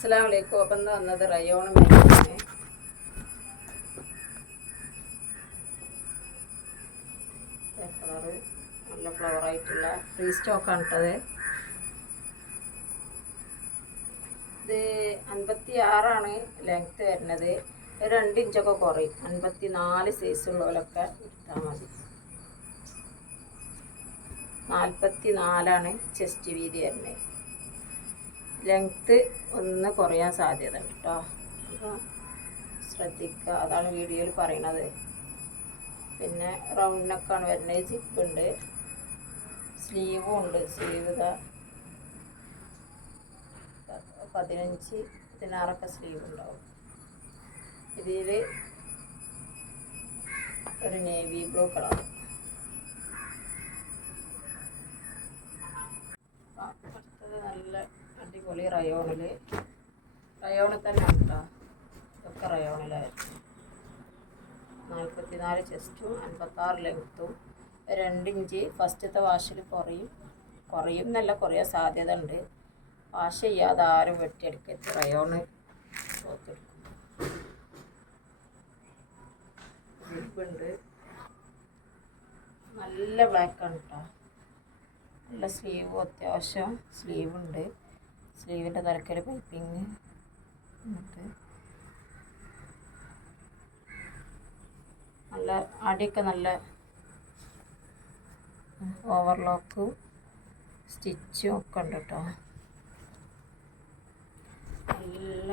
അസ്സലാമു അലൈക്കും. അപ്പം ഇന്ന് വന്നത് റയോൺ മേലാണ്. കളറ് നല്ല ഫ്ലവറായിട്ടുള്ള ഫ്രീ സ്റ്റോക്കാണ് ഇട്ടത്. ഇത് 56 ലെങ്ത്ത് വരുന്നത്. 2 ഇഞ്ചൊക്കെ കുറയും. 54 സൈസുള്ളവരൊക്കെ എടുത്താൽ മതി. 44 ചെസ്റ്റ് വീതി വരുന്നത്. ലെങ്ത്ത് ഒന്ന് കുറയാൻ സാധ്യത ഉണ്ട് കേട്ടോ. അപ്പോൾ ശ്രദ്ധിക്കുക, അതാണ് വീഡിയോയിൽ പറയണത്. പിന്നെ റൗണ്ട് നെക്കാണ് വരുന്നത്. ജിപ്പുണ്ട്, സ്ലീവും ഉണ്ട്. സ്ലീവ് 15-16 സ്ലീവ് ഉണ്ടാവും. ഇതിൽ ഒരു നേവി ബ്ലൂ കളർ. അടുത്തത് നല്ല അടിപൊളി റയോണിൽ തന്നെ കേട്ടോ. ഇതൊക്കെ റയോണിലായിരുന്നു. 44 ചെസ്റ്റും 56 ലെങ്ത്തും. 2 ഇഞ്ച് ഫസ്റ്റത്തെ വാഷിൽ കുറയും എന്നല്ല, കുറയാൻ സാധ്യത ഉണ്ട്. വാഷ് ചെയ്യാതെ ആരും വെട്ടിയെടുക്കരുത്. റയോണ് പുറത്തെടുക്കും. ജിപ്പുണ്ട്, നല്ല ബ്ലാക്കാണ് കേട്ടോ. നല്ല സ്ലീവും, അത്യാവശ്യം സ്ലീവുണ്ട്. സ്ലീവിൻ്റെ തലക്കൽ പൈപ്പിങ്. എന്നിട്ട് നല്ല അടിയൊക്കെ നല്ല ഓവർലോക്കും സ്റ്റിച്ചും ഒക്കെ ഉണ്ട് കേട്ടോ. നല്ല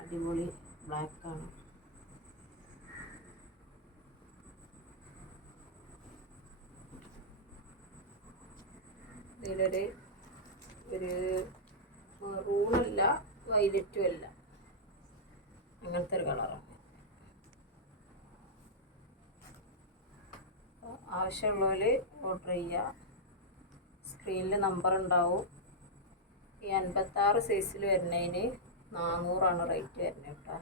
അടിപൊളി ബ്ലാക്കാണ്. ഇതിലൊരു മെറൂണല്ല, വൈലറ്റും അല്ല, അങ്ങനത്തെ ഒരു കളറാണ്. ആവശ്യമുള്ളവർ ഓർഡർ ചെയ്യുക. സ്ക്രീനിൽ നമ്പർ ഉണ്ടാവും. ഈ 56 സൈസിൽ വരുന്നതിന് 400 റേറ്റ് വരുന്നത് കേട്ടോ.